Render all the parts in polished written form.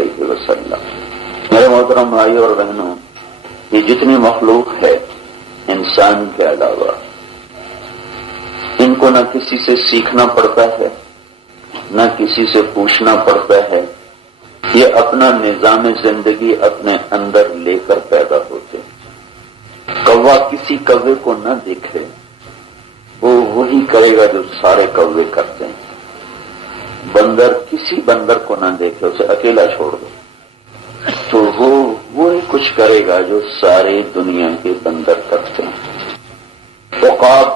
علیہ وسلم۔ میرے محترم بھائیوں اور بہنوں، یہ جتنی مخلوق ہے انسان کے علاوہ، ان کو نہ کسی سے سیکھنا پڑتا ہے نہ کسی سے پوچھنا پڑتا ہے، یہ اپنا نظام زندگی اپنے اندر لے کر پیدا ہوتے ہیں۔ کوا کسی کوے کو نہ دیکھے، وہ وہی کرے گا جو سارے کوے کرتے ہیں۔ بندر کسی بندر کو نہ دیکھے، اسے اکیلا چھوڑ دو تو وہ وہی کچھ کرے گا جو سارے دنیا کے بندر کرتے ہیں۔ عقاب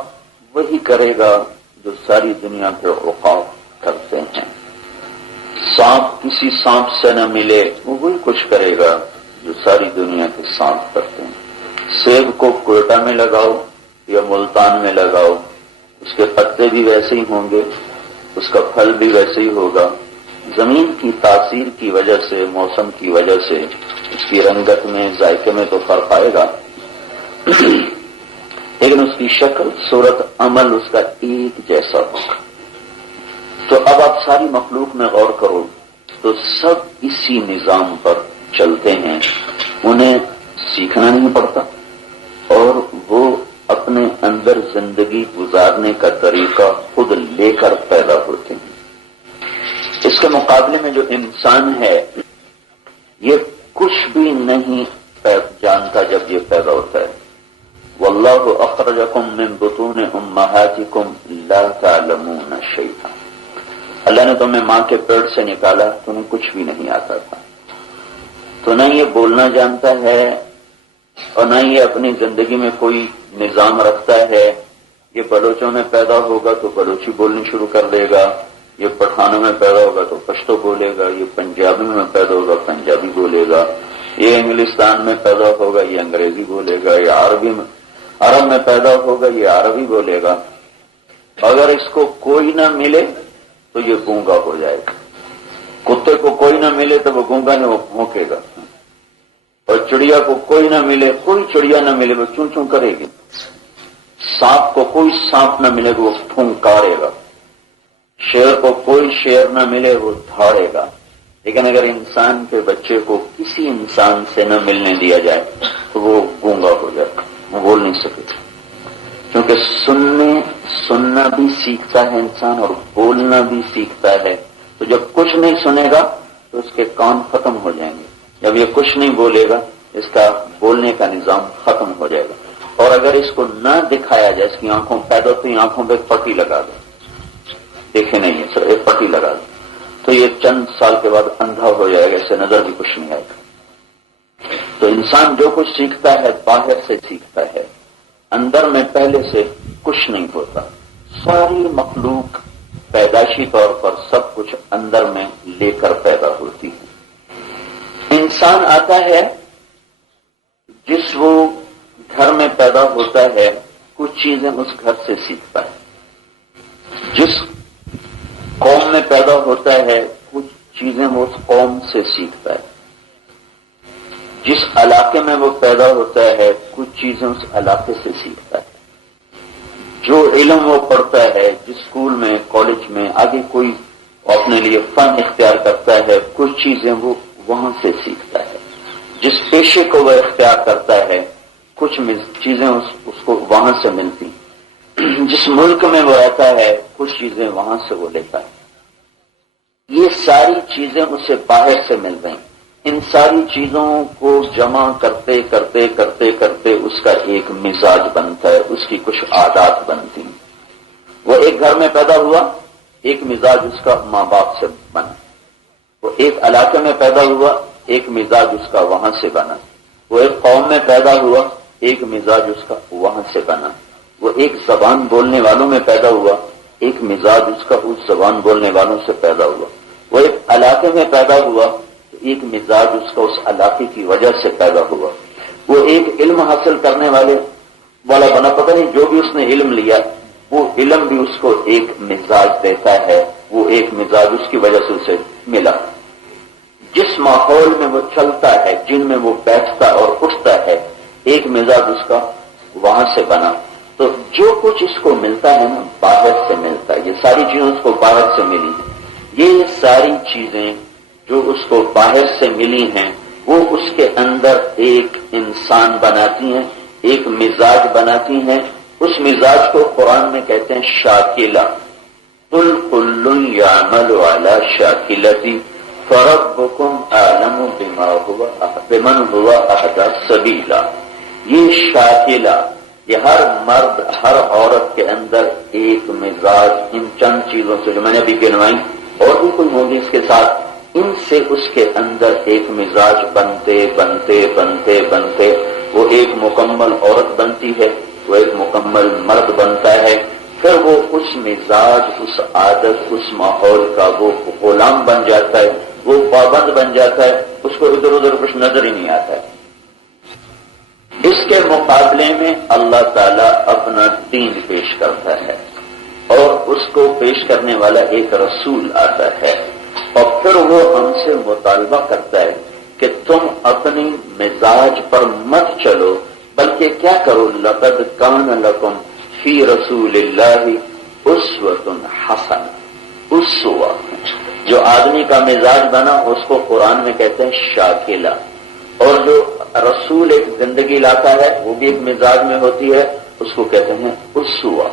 وہی کرے گا جو ساری دنیا کے عقاب کرتے ہیں۔ سانپ کسی سانپ سے نہ ملے، وہ وہی کچھ کرے گا جو ساری دنیا کے سانپ کرتے ہیں۔ سیب کو کوئٹہ میں لگاؤ یا ملتان میں لگاؤ، اس کے پتے بھی ویسے ہی ہوں گے، اس کا پھل بھی ویسے ہی ہوگا۔ زمین کی تاثیر کی وجہ سے، موسم کی وجہ سے اس کی رنگت میں، ذائقے میں تو فرق آئے گا، لیکن اس کی شکل، صورت، عمل اس کا ایک جیسا ہوگا۔ تو اب آپ ساری مخلوق میں غور کرو تو سب اسی نظام پر چلتے ہیں، انہیں سیکھنا نہیں پڑتا اور وہ اپنے اندر زندگی گزارنے کا طریقہ خود لے کر پیدا ہوتے ہیں۔ اس کے مقابلے میں جو انسان ہے یہ کچھ بھی نہیں جانتا جب یہ پیدا ہوتا ہے۔ واللہ اخرجکم من بطون امہاتکم لا تعلمون شیئا، اللہ نے تمہیں ماں کے پیٹ سے نکالا، تمہیں کچھ بھی نہیں آتا تھا، تو نہ یہ بولنا جانتا ہے اور نہ یہ اپنی زندگی میں کوئی نظام رکھتا ہے۔ یہ بلوچوں میں پیدا ہوگا تو بلوچی بولنی شروع کر دے گا، یہ پٹھانوں میں پیدا ہوگا تو پشتو بولے گا، یہ پنجابی میں پیدا ہوگا پنجابی بولے گا، یہ انگلستان میں پیدا ہوگا یہ انگریزی بولے گا، یہ عرب میں پیدا ہوگا یہ عربی بولے گا۔ اگر اس کو کوئی نہ ملے تو یہ گونگا ہو جائے گا۔ کتے کو کوئی نہ ملے تو وہ گونگا نہیں، وہ بھونکے گا، اور چڑیا کو کوئی نہ ملے، کوئی چڑیا نہ ملے وہ چون چون کرے گی۔ سانپ کو کوئی سانپ نہ ملے وہ پھنکارے گا، شیر کو کوئی شیر نہ ملے وہ دھاڑے گا۔ لیکن اگر انسان کے بچے کو کسی انسان سے نہ ملنے دیا جائے تو وہ گونگا ہو جائے گا، وہ بول نہیں سکے، کیونکہ سننا بھی سیکھتا ہے انسان اور بولنا بھی سیکھتا ہے۔ تو جب کچھ نہیں سنے گا تو اس کے کان ختم ہو جائیں گے، جب یہ کچھ نہیں بولے گا اس کا بولنے کا نظام ختم ہو جائے گا۔ اور اگر اس کو نہ دکھایا جائے، اس کی آنکھوں پیدا ہوتی آنکھوں پہ پٹی لگا دو، دیکھے نہیں ہے سر، ایک پٹی لگا دو تو یہ چند سال کے بعد اندھا ہو جائے گا، اس سے نظر بھی کچھ نہیں آئے گا۔ تو انسان جو کچھ سیکھتا ہے باہر سے سیکھتا ہے، اندر میں پہلے سے کچھ نہیں ہوتا۔ ساری مخلوق پیدائشی طور پر سب کچھ اندر میں لے کر پیدا ہوتی ہے۔ انسان آتا ہے، جس وہ گھر میں پیدا ہوتا ہے کچھ چیزیں اس گھر سے سیکھتا ہے، جس قوم میں پیدا ہوتا ہے کچھ چیزیں وہ اس قوم سے سیکھتا ہے، جس علاقے میں وہ پیدا ہوتا ہے کچھ چیزیں اس علاقے سے سیکھتا ہے، جو علم وہ پڑھتا ہے، جس اسکول میں، کالج میں، آگے کوئی اپنے لیے فن اختیار کرتا ہے کچھ چیزیں وہ وہاں سے سیکھتا ہے، جس پیشے کو وہ اختیار کرتا ہے کچھ چیزیں اس کو وہاں سے ملتی، جس ملک میں وہ رہتا ہے کچھ چیزیں وہاں سے وہ لیتا ہے۔ یہ ساری چیزیں اسے باہر سے مل رہی، ان ساری چیزوں کو جمع کرتے کرتے کرتے کرتے اس کا ایک مزاج بنتا ہے، اس کی کچھ عادات بنتی ہیں۔ وہ ایک گھر میں پیدا ہوا، ایک مزاج اس کا ماں باپ سے بنا، وہ ایک علاقے میں پیدا ہوا، ایک مزاج اس کا وہاں سے بنا، وہ ایک قوم میں پیدا ہوا، ایک مزاج اس کا وہاں سے بنا، وہ ایک زبان بولنے والوں میں پیدا ہوا، ایک مزاج اس کا اس زبان بولنے والوں سے پیدا ہوا، وہ ایک علاقے میں پیدا ہوا، ایک مزاج اس کا اس علاقے کی وجہ سے پیدا ہوا، وہ ایک علم حاصل کرنے والا بنا، پتہ نہیں جو بھی اس نے علم لیا وہ علم بھی اس کو ایک مزاج دیتا ہے، وہ ایک مزاج اس کی وجہ سے اسے ملا۔ جس ماحول میں وہ چلتا ہے، جن میں وہ بیٹھتا اور اٹھتا ہے، ایک مزاج اس کا وہاں سے بنا۔ تو جو کچھ اس کو ملتا ہے نا باہر سے ملتا ہے، یہ ساری چیزیں اس کو باہر سے ملی ہیں۔ یہ ساری چیزیں جو اس کو باہر سے ملی ہیں وہ اس کے اندر ایک انسان بناتی ہیں، ایک مزاج بناتی ہیں. اس مزاج کو قرآن میں کہتے ہیں شاکلہ. قل کل یعمل علی شاکلتی فربکم اعلم بمن هو اہدی سبیلا. یہ شاکلہ، یہ ہر مرد ہر عورت کے اندر ایک مزاج، ان چند چیزوں سے جو میں نے ابھی گنوائی اور بھی کوئی ہوگی اس کے ساتھ، ان سے اس کے اندر ایک مزاج بنتے بنتے بنتے بنتے وہ ایک مکمل عورت بنتی ہے، وہ ایک مکمل مرد بنتا ہے. پھر وہ اس مزاج، اس عادت، اس ماحول کا وہ غلام بن جاتا ہے، وہ پابند بن جاتا ہے، اس کو ادھر ادھر کچھ نظر ہی نہیں آتا ہے. اس کے مقابلے میں اللہ تعالیٰ اپنا دین پیش کرتا ہے اور اس کو پیش کرنے والا ایک رسول آتا ہے، اور پھر وہ ہم سے مطالبہ کرتا ہے کہ تم اپنی مزاج پر مت چلو، بلکہ کیا کرو، لقد کان لکم فی رسول اللہ اسوۃ حسنہ. اسوہ، جو آدمی کا مزاج بنا اس کو قرآن میں کہتے ہیں شاکلہ، اور جو رسول ایک زندگی لاتا ہے وہ بھی ایک مزاج میں ہوتی ہے، اس کو کہتے ہیں اسوہ،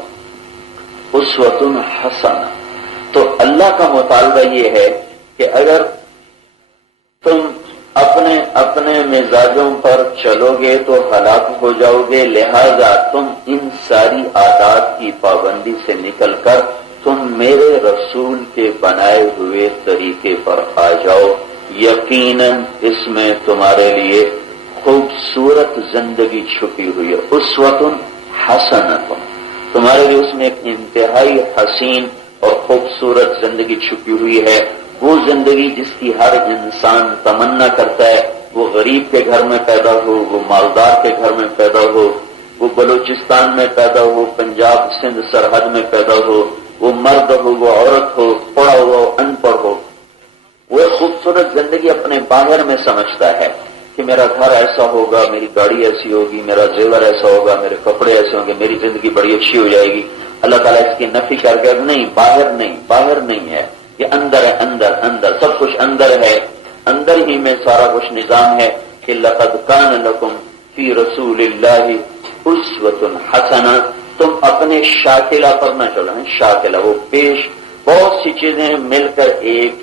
اسوۃ حسنہ. تو اللہ کا مطالبہ یہ ہے کہ اگر تم اپنے مزاجوں پر چلو گے تو ہلاک ہو جاؤ گے، لہذا تم ان ساری عادات کی پابندی سے نکل کر تم میرے رسول کے بنائے ہوئے طریقے پر آ جاؤ. یقیناً اس میں تمہارے لیے خوبصورت زندگی چھپی ہوئی ہے. اسوۃ حسنۃ، تمہارے لیے اس میں ایک انتہائی حسین اور خوبصورت زندگی چھپی ہوئی ہے. وہ زندگی جس کی ہر انسان تمنا کرتا ہے، وہ غریب کے گھر میں پیدا ہو، وہ مالدار کے گھر میں پیدا ہو، وہ بلوچستان میں پیدا ہو، پنجاب سندھ سرحد میں پیدا ہو، وہ مرد ہو، وہ عورت ہو، پڑھا ہوا ہو، ان پڑھ ہو. وہ ایک خوبصورت زندگی اپنے باہر میں سمجھتا ہے کہ میرا گھر ایسا ہوگا، میری گاڑی ایسی ہوگی، میرا زیور ایسا ہوگا، میرے کپڑے ایسے ہوں گے، میری زندگی بڑی اچھی ہو جائے گی. اللہ تعالیٰ اس کی نفی کر کے نہیں، باہر نہیں ہے، یہ اندر ہے، اندر سب کچھ اندر ہے، اندر ہی میں سارا کچھ نظام ہے. کہ لقد کان لکم فی رسول اللہ اسوۃ حسنہ، تم اپنے شاکلہ پر نہ چلو. شاکلہ وہ پیش، بہت سی چیزیں مل کر ایک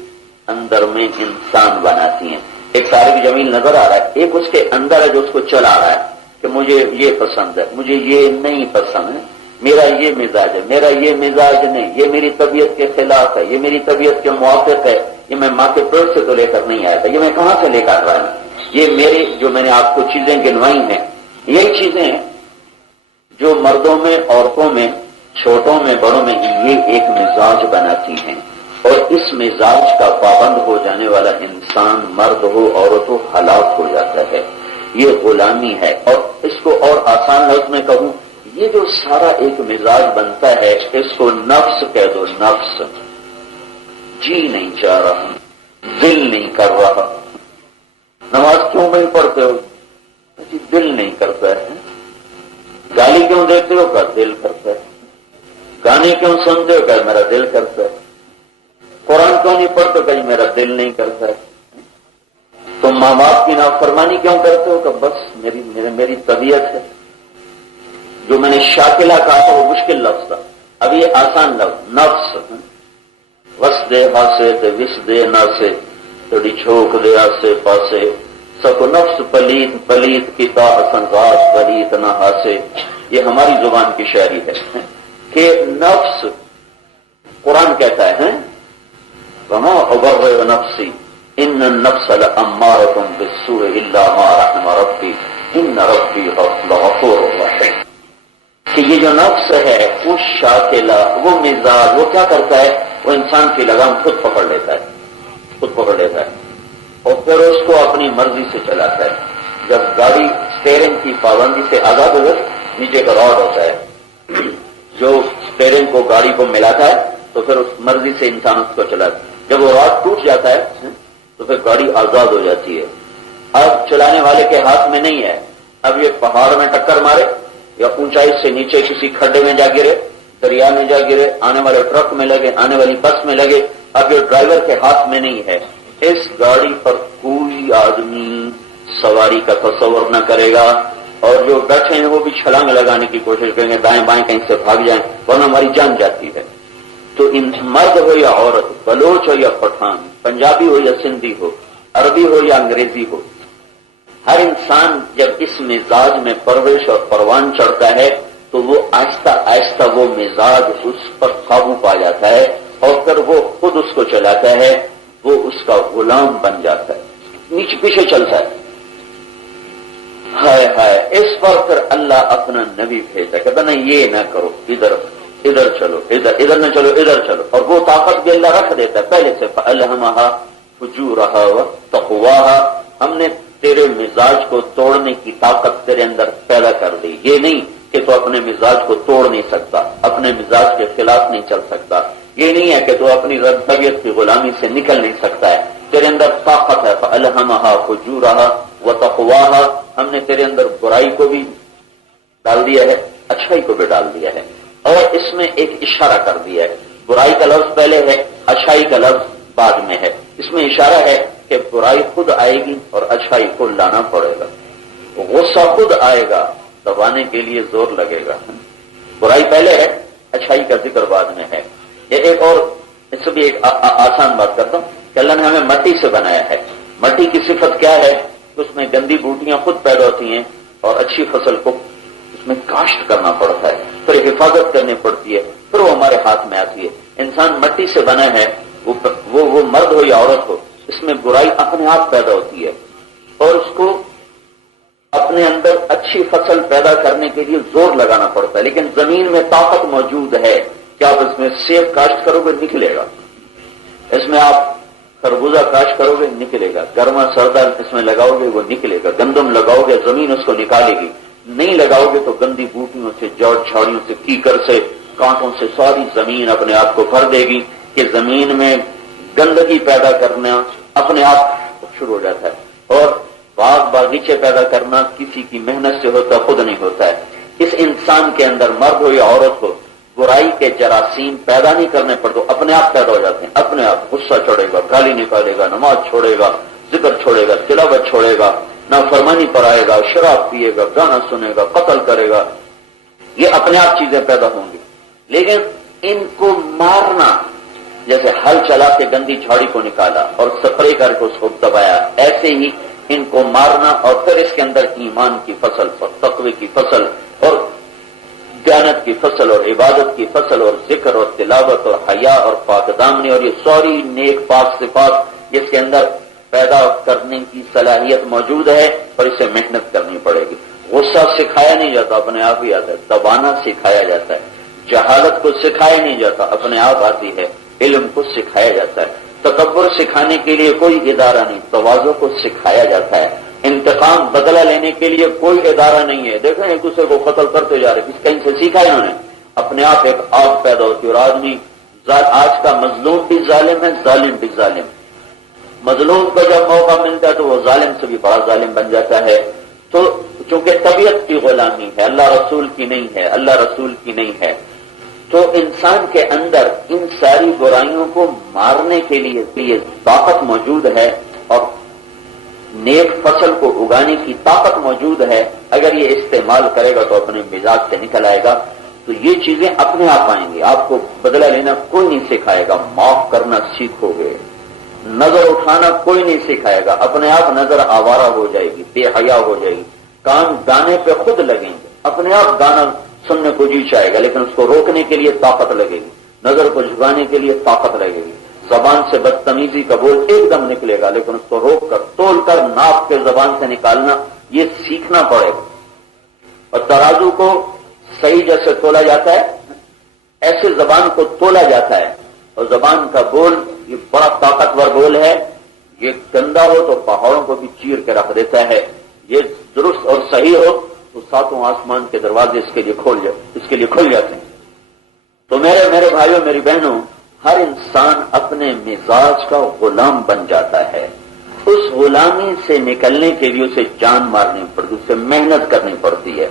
اندر میں انسان بناتی ہیں. ایک طارق جمیل نظر آ رہا ہے، ایک اس کے اندر ہے جو اس کو چلا رہا ہے کہ مجھے یہ پسند ہے، مجھے یہ نہیں پسند ہے، میرا یہ مزاج ہے، میرا یہ مزاج نہیں، یہ میری طبیعت کے خلاف ہے، یہ میری طبیعت کے موافق ہے، یہ میں ماں کے پیٹ سے تو لے کر نہیں آیا تھا، یہ میں کہاں سے لے کر رہا ہوں. یہ میرے جو میں نے آپ کو چیزیں گنوائی ہیں، یہی چیزیں ہیں جو مردوں میں، عورتوں میں، چھوٹوں میں، بڑوں میں یہ ایک مزاج بناتی ہیں. اور اس مزاج کا پابند ہو جانے والا انسان، مرد ہو عورت ہو، ہلاک ہو جاتا ہے. یہ غلامی ہے. اور اس کو اور آسان لفظ میں کہوں، یہ جو سارا ایک مزاج بنتا ہے اس کو نفس کہہ دو. نفس، جی نہیں چاہ رہا، دل نہیں کر رہا. نماز کیوں نہیں پڑھتے ہو؟ جی دل نہیں کرتا ہے. گالی کیوں دیتے ہو؟ کہ دل کرتا ہے. گانے کیوں سنتے ہو؟ کہ میرا دل کرتا ہے. قرآن کیوں نہیں پڑھتے؟ کہ میرا دل نہیں کرتا ہے. تم ماں باپ کی نافرمانی کیوں کرتے ہو؟ کہ بس میری طبیعت ہے. جو میں نے شاکلہ کہا تھا وہ مشکل لفظ تھا، اب یہ آسان لفظ نفس. وس دے ہاسے تے وس دے ناسے، تھوڑی چھوک دے آسے پاسے، سب نفس پلیت کتا سنگاس پلیت نہ ہاسے. یہ ہماری زبان کی شاعری ہے کہ نفس، قرآن کہتا ہے وما ابرئ نفسی ان النفس لامارۃ بالسوء الا ما رحم ربی ان ربی غفور رحیم. کہ یہ جو نفس ہے وہ شاکلہ، وہ مزاج، وہ کیا کرتا ہے، وہ انسان کی لگام خود پکڑ لیتا ہے اور پھر اس کو اپنی مرضی سے چلاتا ہے. جب گاڑی اسٹیئرنگ کی پابندی سے آزاد ہو جائے، نیچے کا راڈ ہوتا ہے جو اسٹیئرنگ کو گاڑی کو ملاتا ہے، تو پھر اس مرضی سے انسان اس کو چلاتا ہے. جب وہ راڈ ٹوٹ جاتا ہے تو پھر گاڑی آزاد ہو جاتی ہے. اب چلانے والے کے ہاتھ میں نہیں ہے، اب یہ پہاڑ میں ٹکر مارے یا اونچائی سے نیچے کسی کھڈے میں جا گرے، دریا میں جا گرے، آنے والے ٹرک میں لگے، آنے والی بس میں لگے، اب یہ ڈرائیور کے ہاتھ میں نہیں ہے. اس گاڑی پر کوئی آدمی سواری کا تصور نہ کرے گا، اور جو بیٹھے ہیں وہ بھی چھلانگ لگانے کی کوشش کریں گے، دائیں بائیں کہیں سے بھاگ جائیں ورنہ ہماری جان جاتی ہے۔ تو مرد ہو یا عورت، بلوچ ہو یا پٹھان، پنجابی ہو یا سندھی ہو، عربی ہو یا انگریزی ہو، ہر انسان جب اس مزاج میں پرورش اور پروان چڑھتا ہے تو وہ آہستہ آہستہ وہ مزاج اس پر قابو پا جاتا ہے، اور پھر وہ خود اس کو چلاتا ہے، وہ اس کا غلام بن جاتا ہے، نیچے پیچھے چلتا ہے۔ ہائے ہائے، اس پر پھر اللہ اپنا نبی بھیجا کہ بنا یہ نہ کرو، ادھر چلو، ادھر نہ چلو، ادھر چلو، اور وہ طاقت بھی اللہ رکھ دیتا ہے پہلے سے۔ فَأَلْهَمَهَا فُجُورَهَا وَتَقْوَاهَا، ہم نے تیرے مزاج کو توڑنے کی طاقت تیرے اندر پیدا کر دی۔ یہ نہیں کہ تو اپنے مزاج کو توڑ نہیں سکتا، اپنے مزاج کے خلاف نہیں چل سکتا، یہ نہیں ہے کہ تو اپنی طبیعت کی غلامی سے نکل نہیں سکتا ہے، تیرے اندر طاقت ہے۔ فَأَلْهَمَهَا فُجُورَهَا وَتَقْوَاهَا، ہم نے تیرے اندر برائی کو بھی ڈال دیا ہے، اچھائی کو بھی ڈال دیا ہے، اور اس میں ایک اشارہ کر دیا ہے۔ برائی کا لفظ پہلے ہے، اچھائی کا لفظ بعد میں ہے۔ اس میں اشارہ ہے کہ برائی خود آئے گی اور اچھائی کو لانا پڑے گا، غصہ خود آئے گا، دبانے کے لیے زور لگے گا۔ برائی پہلے ہے، اچھائی کا ذکر بعد میں ہے۔ یہ ایک اور اس سے بھی ایک آسان بات کرتا ہوں کہ اللہ نے ہمیں مٹی سے بنایا ہے۔ مٹی کی صفت کیا ہے؟ اس میں گندی بوٹیاں خود پیدا ہوتی ہیں اور اچھی فصل کو اس میں کاشت کرنا پڑتا ہے، پھر حفاظت کرنی پڑتی ہے، پھر وہ ہمارے ہاتھ میں آتی ہے۔ انسان مٹی سے بنا ہے، وہ مرد ہو یا عورت ہو، اس میں برائی اپنے آپ پیدا ہوتی ہے، اور اس کو اپنے اندر اچھی فصل پیدا کرنے کے لیے زور لگانا پڑتا ہے۔ لیکن زمین میں طاقت موجود ہے کہ آپ اس میں سیب کاشت کرو گے نکلے گا، اس میں آپ خربوزہ کاشت کرو گے نکلے گا، گرما سردہ اس میں لگاؤ گے وہ نکلے گا، گندم لگاؤ گے زمین اس کو نکالے گی، نہیں لگاؤ گے تو گندی بوٹیوں سے، جڑ جھاڑیوں سے، کیکر سے، کانٹوں سے ساری زمین اپنے آپ کو بھر دے گی کہ زمین میں گندگی پیدا کرنا اپنے آپ شروع ہو جاتا ہے۔ اور باغ باغیچے پیدا کرنا کسی کی محنت سے ہوتا، خود نہیں ہوتا ہے۔ اس انسان کے اندر مرد ہو یا عورت ہو، برائی کے جراثیم پیدا نہیں کرنے پڑتے، اپنے آپ پیدا ہو جاتے ہیں، اپنے آپ غصہ چڑھے گا، گالی نکالے گا، نماز چھوڑے گا، ذکر چھوڑے گا، تلاوت چھوڑے گا، نافرمانی پر آئے گا، شراب پیے گا، گانا سنے گا، قتل کرے گا، یہ اپنے آپ چیزیں پیدا ہوں گی۔ لیکن ان کو مارنا، جیسے ہل چلا کے گندی جھاڑی کو نکالا اور سپرے کر کے اس کو دبایا، ایسے ہی ان کو مارنا، اور پھر اس کے اندر ایمان کی فصل اور تقوی کی فصل اور دیانت کی فصل اور عبادت کی فصل اور ذکر اور تلاوت اور حیا اور پاک دامنی اور یہ ساری نیک پاک صفات جس کے اندر پیدا کرنے کی صلاحیت موجود ہے، اور اسے محنت کرنی پڑے گی۔ غصہ سکھایا نہیں جاتا، اپنے آپ ہی آتا ہے۔ دبانا سکھایا جاتا ہے، جہالت کو سکھایا نہیں جاتا، اپنے آپ آتی ہے۔ علم کو سکھایا جاتا ہے، تکبر سکھانے کے لیے کوئی ادارہ نہیں، تواضع کو سکھایا جاتا ہے۔ انتقام بدلہ لینے کے لیے کوئی ادارہ نہیں ہے۔ دیکھیں ایک دوسرے کو قتل کرتے جا رہے، کہیں سے سیکھا انہوں نے؟ اپنے آپ ایک آگ پیدا ہوتی ہے، اور آدمی آج کا مظلوم بھی ظالم ہے، ظالم بھی ظالم۔ مظلوم کو جب موقع ملتا ہے تو وہ ظالم سے بھی بڑا ظالم بن جاتا ہے۔ تو چونکہ طبیعت کی غلامی ہے، اللہ رسول کی نہیں ہے، اللہ رسول کی نہیں ہے، تو انسان کے اندر ان ساری برائیوں کو مارنے کے لیے طاقت موجود ہے، اور نیک فصل کو اگانے کی طاقت موجود ہے۔ اگر یہ استعمال کرے گا تو اپنے مزاج سے نکل آئے گا، تو یہ چیزیں اپنے آپ آئیں گی۔ آپ کو بدلہ لینا کوئی نہیں سکھائے گا، معاف کرنا سیکھو گے۔ نظر اٹھانا کوئی نہیں سکھائے گا، اپنے آپ نظر آوارہ ہو جائے گی، بے حیا ہو جائے گی۔ کان گانے پہ خود لگیں گے، اپنے آپ گانا سننے کو جی چاہے گا، لیکن اس کو روکنے کے لیے طاقت لگے گی، نظر کو جھکانے کے لیے طاقت لگے گی۔ زبان سے بدتمیزی کا بول ایک دم نکلے گا، لیکن اس کو روک کر، تول کر، ناپ کے زبان سے نکالنا یہ سیکھنا پڑے گا۔ اور ترازو کو صحیح جیسے تولا جاتا ہے، ایسے زبان کو تولا جاتا ہے، اور زبان کا بول یہ بڑا طاقتور بول ہے، یہ گندا ہو تو پہاڑوں کو بھی چیر کے رکھ دیتا ہے، یہ درست اور صحیح ہو تو ساتوں آسمان کے دروازے اس کے لیے کھل جاتے ہیں۔ تو میرے بھائیوں، میری بہنوں، ہر انسان اپنے مزاج کا غلام بن جاتا ہے۔ اس غلامی سے نکلنے کے لیے اسے جان مارنی پڑتی، اسے محنت کرنی پڑتی ہے۔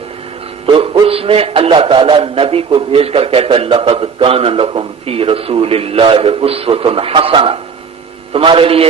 تو اس میں اللہ تعالیٰ نبی کو بھیج کر کہتا ہے لَقَدْ كَانَ لَكُمْ فِي رَسُولِ اللَّهِ أُسْوَةٌ حَسَنَةٌ، تمہارے لیے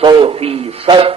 100%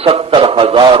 70,000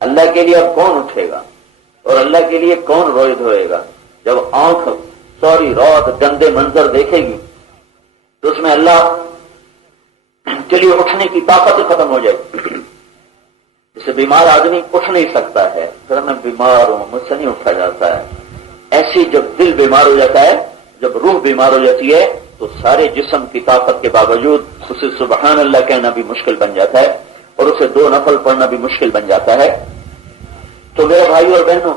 اللہ کے لیے اب کون اٹھے گا اور اللہ کے لیے کون روئے دھوئے گا؟ جب آنکھ سوری رات گندے منظر دیکھے گی تو اس میں اللہ کے لیے اٹھنے کی طاقت ختم ہو جائے گی. جسے بیمار آدمی اٹھ نہیں سکتا ہے، پھر میں بیمار ہوں مجھ سے نہیں اٹھا جاتا ہے، ایسی جب دل بیمار ہو جاتا ہے، جب روح بیمار ہو جاتی ہے تو سارے جسم کی طاقت کے باوجود اسے سبحان اللہ کہنا بھی مشکل بن جاتا ہے اور اسے 2 نفل پڑھنا بھی مشکل بن جاتا ہے. تو میرے بھائی اور بہنوں،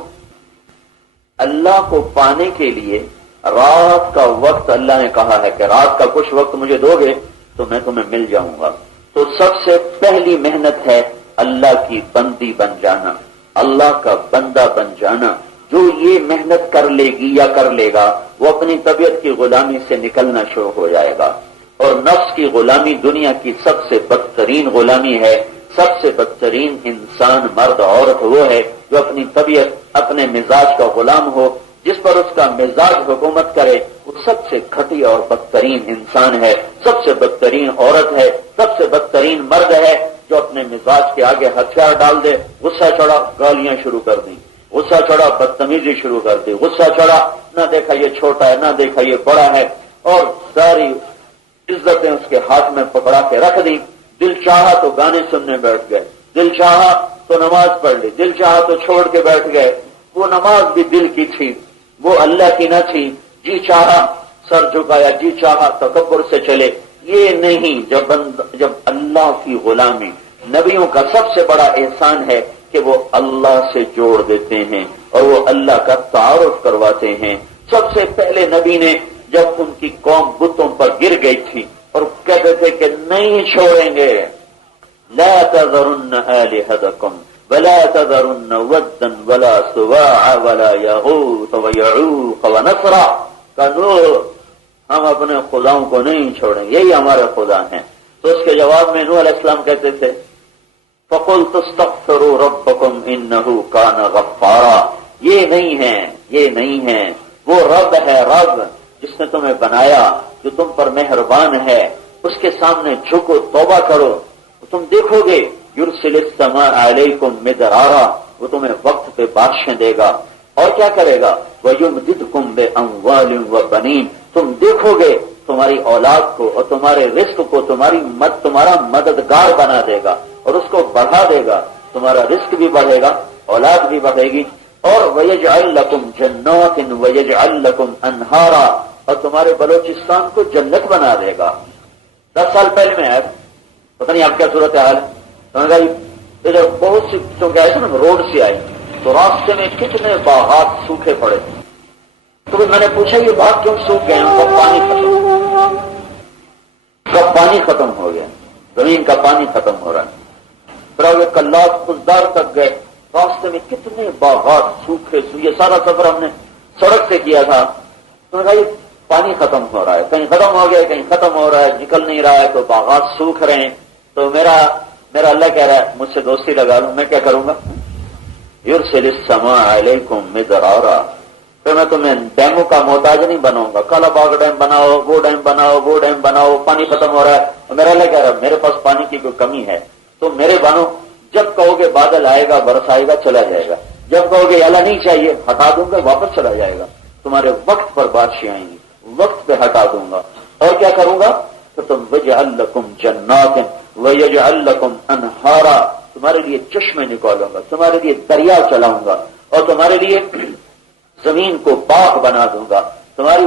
اللہ کو پانے کے لیے رات کا وقت اللہ نے کہا ہے کہ رات کا کچھ وقت مجھے دو گے تو میں تمہیں مل جاؤں گا. تو سب سے پہلی محنت ہے اللہ کی بندی بن جانا، اللہ کا بندہ بن جانا. جو یہ محنت کر لے گی یا کر لے گا وہ اپنی طبیعت کی غلامی سے نکلنا شروع ہو جائے گا. اور نفس کی غلامی دنیا کی سب سے بدترین غلامی ہے. سب سے بدترین انسان مرد عورت وہ ہے جو اپنی طبیعت اپنے مزاج کا غلام ہو، جس پر اس کا مزاج حکومت کرے. وہ سب سے گھٹیا اور بدترین انسان ہے، سب سے بدترین عورت ہے، سب سے بدترین مرد ہے جو اپنے مزاج کے آگے ہتھیار ڈال دے. غصہ چڑھا گالیاں شروع کر دیں، غصہ چڑھا بدتمیزی شروع کر دی، غصہ چڑھا نہ دیکھا یہ چھوٹا ہے نہ دیکھا یہ بڑا ہے، اور ساری عزتیں اس کے ہاتھ میں پکڑا کے رکھ دی. دل چاہا تو گانے سننے بیٹھ گئے، دل چاہا تو نماز پڑھ لی، دل چاہا تو چھوڑ کے بیٹھ گئے. وہ نماز بھی دل کی تھی، وہ اللہ کی نہ تھی. جی چاہا سر جھکایا، جی چاہا تکبر سے چلے. یہ نہیں. جب اللہ کی غلامی، نبیوں کا سب سے بڑا احسان ہے کہ وہ اللہ سے جوڑ دیتے ہیں اور وہ اللہ کا تعارف کرواتے ہیں. سب سے پہلے نبی نے جب ان کی قوم بتوں پر گر گئی تھی اور کہتے تھے کہ نہیں چھوڑیں گے، لا تذرن آلہتکم ولا تذرن ودا ولا سواع ولا یغوث ویعوق ونسرا. ہم اپنے خداؤں کو نہیں چھوڑیں، یہی ہمارے خدا ہیں. تو اس کے جواب میں نوح علیہ السلام کہتے تھے فَقُلْتُ اسْتَغْفِرُوا رَبَّكُمْ إِنَّهُ كَانَ غَفَّارًا. یہ نہیں ہے وہ رب ہے، رب جس نے تمہیں بنایا، جو تم پر مہربان ہے. اس کے سامنے جھکو، توبہ کرو، تم دیکھو گے یرسل السماء علیکم مدرارا، وہ تمہیں وقت پہ بارشیں دے گا. اور کیا کرے گا؟ وَيُمْدِدْكُمْ بِأَمْوَالٍ وَبَنِينَ. تم دیکھو گے تمہاری اولاد کو اور تمہارے رزق کو تمہارا مددگار بنا دے گا اور اس کو بڑھا دے گا. تمہارا رزق بھی بڑھے گا، اولاد بھی بڑھے گی. اور وَيَجْعَلْ لَكُمْ جَنَّاتٍ وَيَجْعَلْ لَكُمْ أَنْهَارًا، اور تمہارے بلوچستان کو جنت بنا دے گا. 10 سال پہلے میں آیا، پتہ نہیں آپ کیا صورت حال ہے. ادھر بہت سی چونکہ آئے تھے نا، روڈ سے آئی تو راستے میں کتنے باغات سوکھے پڑے تھے. تو میں نے پوچھا یہ باغ کیوں سوکھ گئے ہیں؟ کب پانی ختم ہو گیا، زمین کا پانی ختم ہو رہا ہے. پھر آگے کلات خزدار تک گئے، راستے میں کتنے باغات سوکھے. یہ سارا سفر ہم نے سڑک سے کیا تھا. تو میں نے کہا یہ پانی ختم ہو رہا ہے، کہیں ختم ہو گیا کہیں ختم ہو رہا ہے، نکل نہیں رہا ہے، تو باغات سوکھ رہے ہیں. تو میرا اللہ کہہ رہا ہے مجھ سے دوستی لگا لوں، میں کیا کروں گا؟ یرسل السماء علیکم مدرارا. پھر میں تمہیں ڈیموں کا محتاج نہیں بناؤں گا. کالا باغ ڈیم بناؤ، وہ ڈیم بناؤ، وہ ڈیم بناؤ، پانی ختم ہو رہا ہے. تو میرا اللہ کہہ رہا ہے میرے پاس پانی کی کوئی کمی ہے تو میرے بنو. جب کہو گے بادل آئے گا، برس آئے گا، چلا جائے گا. جب کہو گے اللہ نہیں چاہیے، ہٹا دوں گا، واپس چلا جائے گا. تمہارے وقت پر بارشیں آئیں گی، وقت پہ ہٹا دوں گا. اور کیا کروں گا؟ تو تم وَيَجْعَلْ لَكُمْ جَنَّاتٍ وَيَجْعَلْ لَكُمْ أَنْهَارًا، تمہارے لیے چشمے نکالوں گا، تمہارے لیے دریا چلاؤں گا اور تمہارے لیے زمین کو باغ بنا دوں گا. تمہاری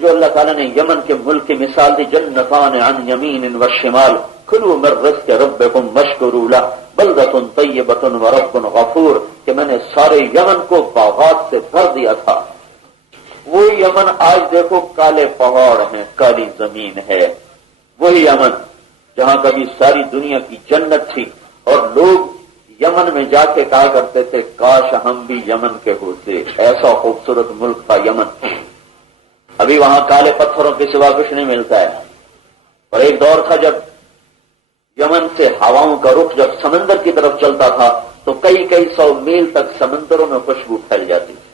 جو اللہ تعالیٰ نے یمن کے ملک کی مثال دی، جنتان عن یمین وشمال کلوا من رزق ربکم واشکروا لہ بلدۃ طیبۃ ورب غفور، کہ میں نے سارے یمن کو باغات سے بھر دیا تھا. وہی یمن آج دیکھو کالے پہاڑ ہیں، کالی زمین ہے. وہی یمن جہاں کبھی ساری دنیا کی جنت تھی اور لوگ یمن میں جا کے کہا کرتے تھے کاش ہم بھی یمن کے ہوتے، ایسا خوبصورت ملک تھا یمن. ابھی وہاں کالے پتھروں کے سوا کچھ نہیں ملتا ہے. اور ایک دور تھا جب یمن سے ہواؤں کا رخ جب سمندر کی طرف چلتا تھا تو کئی 100 میل تک سمندروں میں خوشبو پھیل جاتی تھی.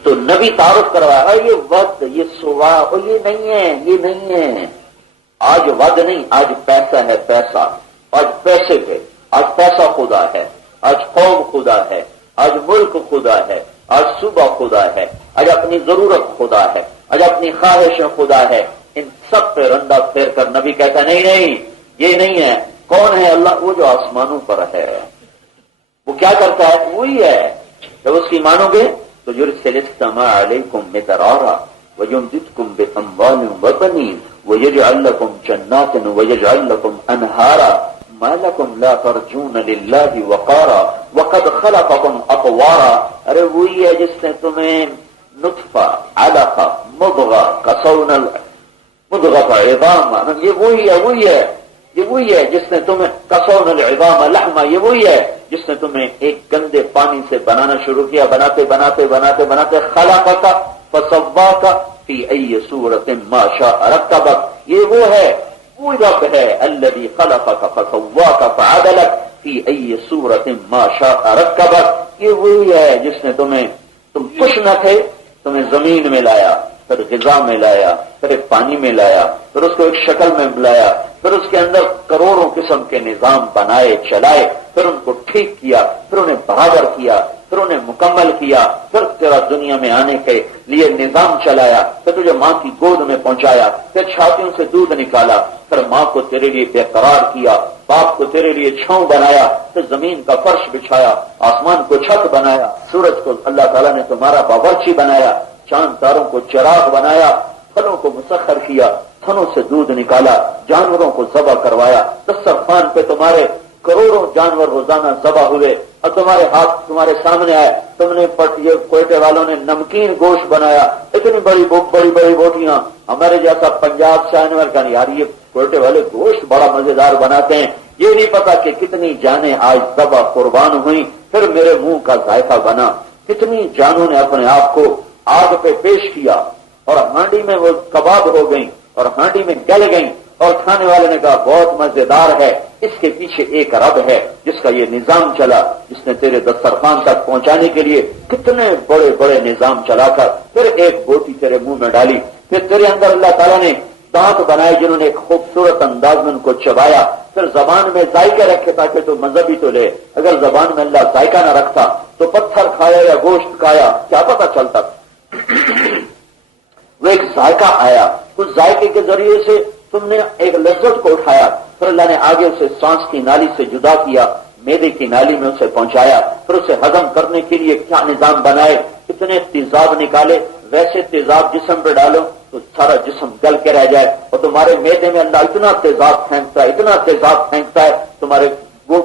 تو نبی تعارف کروایا یہ وقت، یہ سوا، یہ نہیں ہے. آج وعد نہیں، آج پیسہ ہے، پیسہ. آج پیسے پہ، آج پیسہ خدا ہے. آج قوم خدا ہے، آج ملک خدا ہے، آج صوبہ خدا ہے، آج اپنی ضرورت خدا ہے، آج اپنی خواہشیں خدا ہے. ان سب پہ رندہ پھیر کر نبی کہتا نہیں نہیں یہ نہیں ہے. کون ہے اللہ؟ وہ جو آسمانوں پر ہے. وہ کیا کرتا ہے؟ وہی ہے. جب اس کی مانو گے تو یرسل السماء علیکم مدرارا ویمددکم باموال وبنین ویجعل لکم جنات ویجعل لکم انہارا ما لکم لا ترجون للہ وقارا وقد خلقکم اطوارا. ارے وہی ہے جس نے تمہیں نطفہ علقہ مضغہ کسون مضغہ عظام، یہ وہی ہے، وہی ہے، یہ وہی ہے جس نے تمہیں کسون العظام لحما، یہ وہی ہے جس نے تمہیں ایک گندے پانی سے بنانا شروع کیا، بناتے بناتے بناتے بناتے خلقک فسواک فی ای صورت ما شاء رکبک. یہ وہ ہے، وہ رب ہے الذی خلقک فسواک فعدلک فی ای صورت ما شاء رکبک. یہ وہی ہے جس نے تم کچھ نہ تھے، تمہیں زمین میں لایا، پھر غذا میں لایا، پھر ایک پانی میں لایا، پھر اس کو ایک شکل میں لایا، پھر اس کے اندر کروڑوں قسم کے نظام بنائے چلائے، پھر ان کو ٹھیک کیا، پھر انہیں برابر کیا، پھر انہیں مکمل کیا، پھر تیرا دنیا میں آنے کے لیے نظام چلایا، پھر تجھے ماں کی گود میں پہنچایا، پھر چھاتیوں سے دودھ نکالا، پھر ماں کو تیرے لیے بے قرار کیا، باپ کو تیرے لیے چھاؤں بنایا، پھر زمین کا فرش بچھایا، آسمان کو چھت بنایا، سورج کو اللہ تعالیٰ نے تمہارا باورچی بنایا، چاند تاروں کو چراغ بنایا، پھلوں کو مسخر کیا، تھنوں سے دودھ نکالا، جانوروں کو ذبح کروایا، دسترخوان پہ تمہارے کروڑوں جانور روزانہ ذبح ہوئے اور تمہارے ہاتھ تمہارے سامنے آئے. تم نے یہ کوئٹے والوں نے نمکین گوشت بنایا، اتنی بڑی بڑی بوٹیاں. ہمارے جیسا پنجاب سے آنے والے یار یہ کوئٹے والے گوشت بڑا مزیدار بناتے ہیں. یہ نہیں پتا کہ کتنی جانیں آج ذبح قربان ہوئی، پھر میرے منہ کا ذائقہ بنا. کتنی جانوں نے اپنے آپ کو آگ پہ پیش کیا اور ہانڈی میں وہ کباب ہو گئی اور ہانڈی میں گل گئی، اور کھانے والے نے کہا بہت مزیدار ہے. اس کے پیچھے ایک رب ہے جس کا یہ نظام چلا، جس نے تیرے دسترخوان تک پہنچانے کے لیے کتنے بڑے بڑے نظام چلا کر پھر ایک بوٹی تیرے منہ میں ڈالی. پھر تیرے اندر اللہ تعالیٰ نے دانت بنائے جنہوں نے ایک خوبصورت انداز میں ان کو چبایا، پھر زبان میں ذائقہ رکھے تاکہ تو مذہبی تو لے. اگر زبان میں اللہ ذائقہ نہ رکھتا تو پتھر کھایا یا گوشت کھایا کیا پتا چلتا. وہ ایک ذائقہ آیا، اس ذائقے کے ذریعے سے تم نے ایک لذت کو اٹھایا، پھر اللہ نے آگے اسے سانس کی نالی سے جدا کیا، معدے کی نالی میں اسے پہنچایا، پھر اسے ہضم کرنے کے لیے کیا نظام بنائے، اتنے تیزاب نکالے. ویسے تیزاب جسم پہ ڈالو تو سارا جسم گل کے رہ جائے، اور تمہارے معدے میں اللہ اتنا تیزاب پھینکتا ہے، اتنا تیزاب پھینکتا ہے تمہارے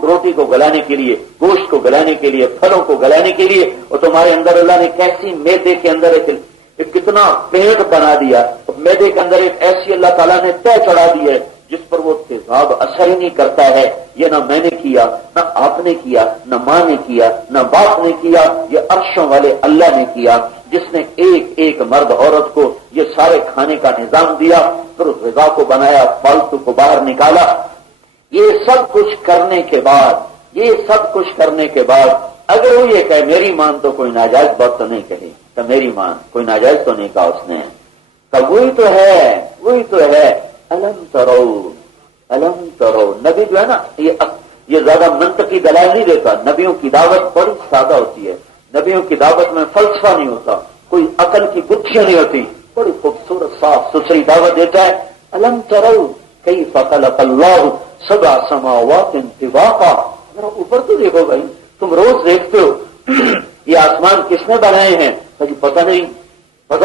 روٹی کو گلانے کے لیے، گوشت کو گلانے کے لیے، پھلوں کو گلانے کے لیے. اور تمہارے اندر اللہ نے کیسی معدے کے اندر ایک کتنا پینٹ بنا دیا، معدے کے اندر ایک ایسی اللہ تعالیٰ نے طے چڑھا دی ہے جس پر وہ تیزاب اثر ہی نہیں کرتا ہے. یہ نہ میں نے کیا، نہ آپ نے کیا، نہ ماں نے کیا، نہ باپ نے کیا، یہ عرشوں والے اللہ نے کیا، جس نے ایک ایک مرد عورت کو یہ سارے کھانے کا نظام دیا، پھر اس غذا کو بنایا، فالتو کو باہر نکالا. یہ سب کچھ کرنے کے بعد اگر وہ یہ کہے میری مان تو کوئی ناجائز بات تو نہیں کہی، تو میری مان کوئی ناجائز تو نہیں کہا اس نے، تو وہی تو ہے. الم ترو نبی جو ہے نا یہ زیادہ منطقی دلائل نہیں دیتا. نبیوں کی دعوت بڑی سادہ ہوتی ہے، نبیوں کی دعوت میں فلسفہ نہیں ہوتا، کوئی عقل کی گتھیاں نہیں ہوتی، بڑی خوبصورت صاف ستھری دعوت دیتا ہے. الم ترو کیف خلق اللہ سبع سماوات طباقا. ذرا اوپر تو دیکھو بھائی، تم روز دیکھتے ہو یہ آسمان کس نے بنائے ہیں؟ پتہ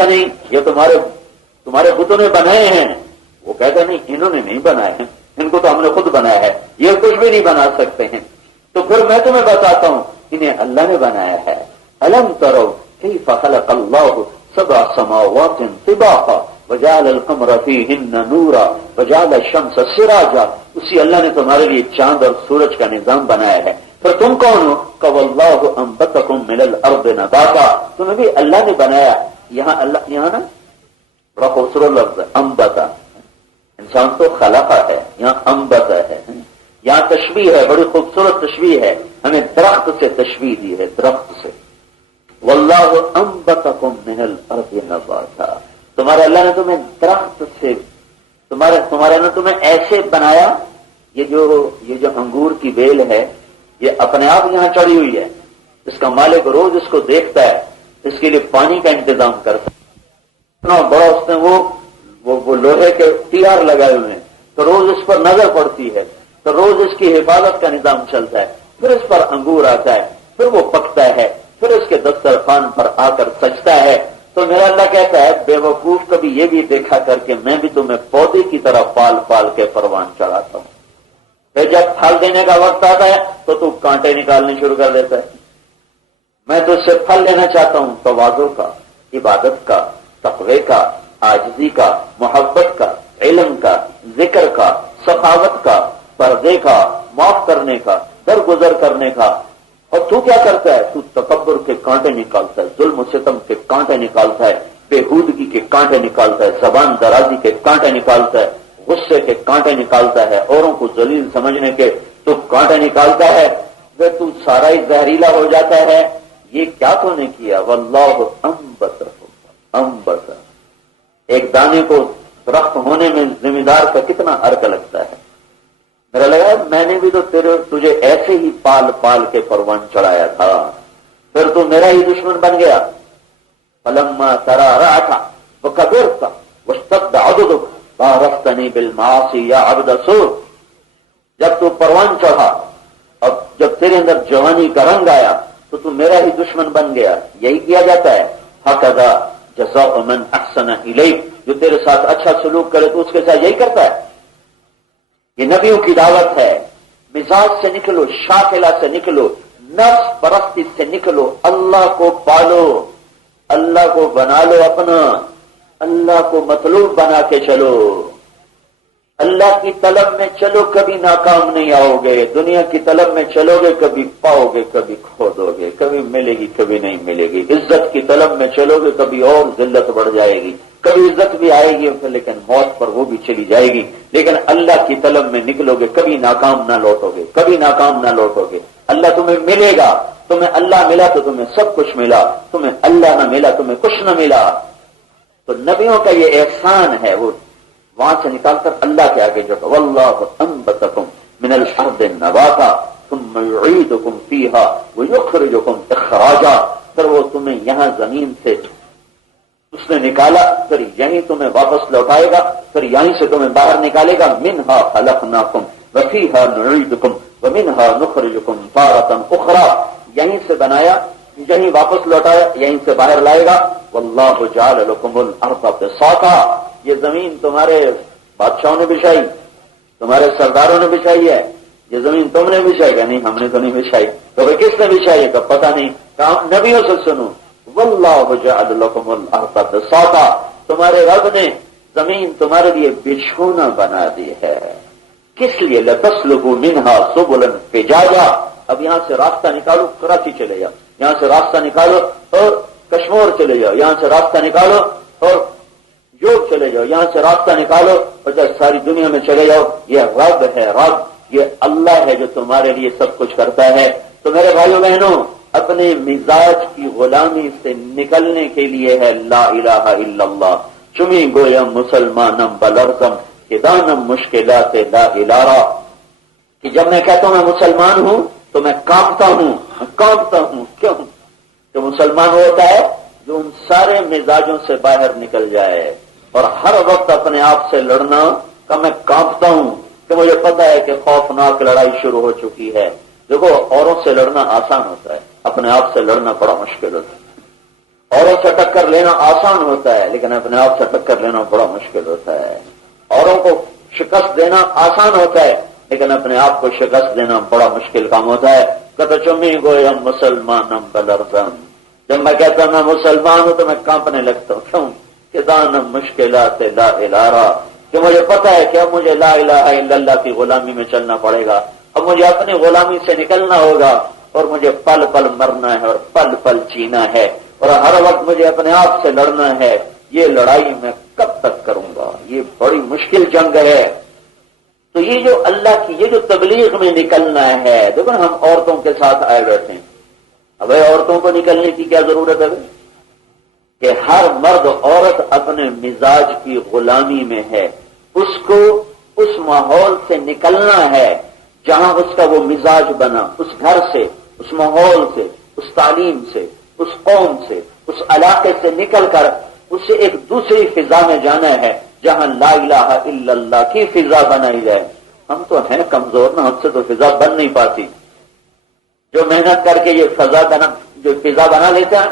نہیں یہ تمہارے بتوں نے بنائے ہیں. وہ کہتے نہیں انہوں نے نہیں بنائے ہیں، ان کو تو ہم نے خود بنایا ہے، یہ کچھ بھی نہیں بنا سکتے ہیں. تو پھر میں تمہیں بتاتا ہوں انہیں اللہ نے بنایا ہے. الم ترو کیف خلق اللہ سبع سماوات طباقا وجعل القمر فیہن نورا وجعل الشمس سراجا. اسی اللہ نے تمہارے لیے چاند اور سورج کا نظام بنایا ہے. پھر تم کون ہو؟ واللہ انبتکم من الارض نباتا. تمہیں بھی اللہ نے بنایا. یہاں نا بڑا خوبصورت لفظ ہے انبتا. انسان تو خلقہ ہے، یہاں انبتا ہے. یہاں تشبیہ ہے، بڑی خوبصورت تشبیہ ہے. ہمیں درخت سے تشبیہ دی ہے، درخت سے. واللہ انبتکم من الارض نباتا. تمہارے اللہ نے تمہیں درخت سے تمہارے نے تمہیں ایسے بنایا. یہ جو انگور کی بیل ہے یہ اپنے آپ یہاں چڑھی ہوئی ہے، اس کا مالک روز اس کو دیکھتا ہے، اس کے لیے پانی کا انتظام کرتا ہے، اتنا بڑا اس نے وہ لوہے کے تیار لگائے ہوئے ہیں، تو روز اس پر نظر پڑتی ہے، تو روز اس کی حفاظت کا نظام چلتا ہے، پھر اس پر انگور آتا ہے، پھر وہ پکتا ہے، پھر اس کے دسترخوان پر آ کر سجتا ہے۔ تو میرا اللہ کہتا ہے بے وقوف کبھی یہ بھی دیکھا کر کے میں بھی تمہیں پودے کی طرح پال پال کے پروان چڑھاتا ہوں، پھر جب پھل دینے کا وقت آتا ہے تو کانٹے نکالنے شروع کر دیتا ہے۔ میں تو اس سے پھل لینا چاہتا ہوں تواضع کا، عبادت کا، تقوی کا، عاجزی کا، محبت کا، علم کا، ذکر کا، سخاوت کا، پردے کا، معاف کرنے کا، درگزر کرنے کا۔ اور تو کیا کرتا ہے؟ تو تکبر کے کانٹے نکالتا ہے، ظلم و ستم کے کانٹے نکالتا ہے، بےہودگی کے کانٹے نکالتا ہے، زبان درازی کے کانٹے نکالتا ہے، غصے کے کانٹے نکالتا ہے، اوروں کو ذلیل سمجھنے کے تو کانٹے نکالتا ہے، پھر تو سارا ہی زہریلا ہو جاتا ہے۔ یہ کیا تو نے کیا؟ واللہ انبت، ایک دانے کو درخت ہونے میں ذمہ دار کا کتنا حرق لگتا ہے۔ میرا لگا میں نے بھی تو تجھے ایسے ہی پال پال کے پروان چڑھایا تھا، پھر تو میرا ہی دشمن بن گیا۔ فلما ترعرعت وكبرت واشتد عضدك فعرفتني بالمعاصي يا عبد سوء، جب تو پروان چڑھا، اب جب تیرے اندر جوانی کا رنگ آیا تو میرا ہی دشمن بن گیا۔ یہی کیا جاتا ہے، هكذا جزاء من احسن الیک، جو تیرے ساتھ اچھا سلوک کرے تو اس کے ساتھ یہی کرتا ہے۔ یہ نبیوں کی دعوت ہے، مزاج سے نکلو، شاکلہ سے نکلو، نفس پرستی سے نکلو، اللہ کو پالو، اللہ کو بنا لو اپنا، اللہ کو مطلوب بنا کے چلو، اللہ کی طلب میں چلو، کبھی ناکام نہیں آؤ گے، دنیا کی طلب میں چلو گے کبھی پاؤ گے کبھی کھو دو گے، کبھی ملے گی کبھی نہیں ملے گی، عزت کی طلب میں چلو گے کبھی اور ذلت بڑھ جائے گی، کبھی عزت بھی آئے گی لیکن موت پر وہ بھی چلی جائے گی، لیکن اللہ کی طلب میں نکلو گے کبھی ناکام نہ لوٹو گے، کبھی ناکام نہ لوٹو گے۔ اللہ تمہیں ملے گا، تمہیں اللہ ملا تو تمہیں سب کچھ ملا، تمہیں اللہ نہ ملا تمہیں کچھ نہ ملا۔ تو نبیوں کا یہ احسان ہے، وہ وہاں سے نکال کر اللہ کے آگے جو واللہ انبتکم من الارض نباتا ثم یعیدکم فیہا ویخرجکم اخراجا، پھر وہ تمہیں یہاں زمین سے اس نے نکالا، پھر یہیں تمہیں واپس لوٹائے گا، پھر یہیں سے تمہیں باہر نکالے گا۔ منہا خلقناکم وفیہا نعیدکم ومنہا نخرجکم تارۃ اخری، یہیں سے بنایا، یہیں واپس لوٹایا، یہیں سے باہر لائے گا۔ واللہ جعل لکم الارض بساطا، یہ زمین تمہارے بادشاہوں نے بچھائی، تمہارے سرداروں نے بچھائی ہے، یہ زمین تم نے بچھائی ہے؟ نہیں، ہم نے تو نہیں بچھائی۔ تو وہ کس نے بچھائی ہے؟ کہ پتہ نہیں، کہاں نبیوں سے سنو۔ واللہ جعل لکم الارض بساطا، تمہارے رب نے زمین تمہارے لیے بچھونا بنا دی ہے، کس لیے؟ لتسلکوا منہا سبلا فجاجا، اب یہاں سے راستہ نکالو کراچی چلے جاؤ، یہاں سے راستہ نکالو اور کشمیر چلے جاؤ، یہاں سے راستہ نکالو اور یوگ چلے جاؤ، یہاں سے راستہ نکالو اور جب ساری دنیا میں چلے جاؤ۔ یہ رب ہے، رب یہ اللہ ہے جو تمہارے لیے سب کچھ کرتا ہے۔ تو میرے بھائیوں بہنوں، اپنے مزاج کی غلامی سے نکلنے کے لیے ہے لا الہ الا اللہ، چمی گویم مسلمانم بلرزم ہدانم مشکلات لا الارا، کہ جب میں کہتا ہوں میں مسلمان ہوں تو میں کانپتا ہوں، کیوں؟ کہ مسلمان ہوتا ہے جو ان سارے مزاجوں سے باہر نکل جائے، اور ہر وقت اپنے آپ سے لڑنا کا میں کانپتا ہوں کہ مجھے پتا ہے کہ خوفناک لڑائی شروع ہو چکی ہے۔ دیکھو، اوروں سے لڑنا آسان ہوتا ہے، اپنے آپ سے لڑنا بڑا مشکل ہوتا ہے۔ اوروں سے ٹکر لینا آسان ہوتا ہے لیکن اپنے آپ سے ٹکر لینا بڑا مشکل ہوتا ہے۔ اوروں کو شکست دینا آسان ہوتا ہے لیکن اپنے آپ کو شکست دینا بڑا مشکل کام ہوتا ہے۔ کہ چمی گویم مسلمانم بلرزم، جب میں کہتا ہوں میں مسلمان ہوں تو میں کانپنے لگتا ہوں، کیوں؟ کہ دانم مشکلات لا الارا، کہ مجھے پتا ہے کہ اب مجھے لا الہ الا اللہ کی غلامی میں چلنا پڑے گا، اب مجھے اپنی غلامی سے نکلنا ہوگا، اور مجھے پل پل مرنا ہے اور پل پل جینا ہے، اور ہر وقت مجھے اپنے آپ سے لڑنا ہے۔ یہ لڑائی میں کب تک کروں گا؟ یہ بڑی مشکل جنگ ہے۔ تو یہ جو اللہ کی یہ جو تبلیغ میں نکلنا ہے، دیکھو ہم عورتوں کے ساتھ آئے بیٹھے ہیں، اب عورتوں کو نکلنے کی کیا ضرورت ہے کہ ہر مرد عورت اپنے مزاج کی غلامی میں ہے، اس کو اس ماحول سے نکلنا ہے جہاں اس کا وہ مزاج بنا، اس گھر سے، اس ماحول سے، اس تعلیم سے، اس قوم سے، اس علاقے سے نکل کر اسے ایک دوسری فضا میں جانا ہے جہاں لا الہ الا اللہ کی فضا بنائی جائے۔ ہم تو ہیں کمزور نا، ہم سے تو فضا بن نہیں پاتی۔ جو محنت کر کے یہ فضا بنا لیتے ہیں،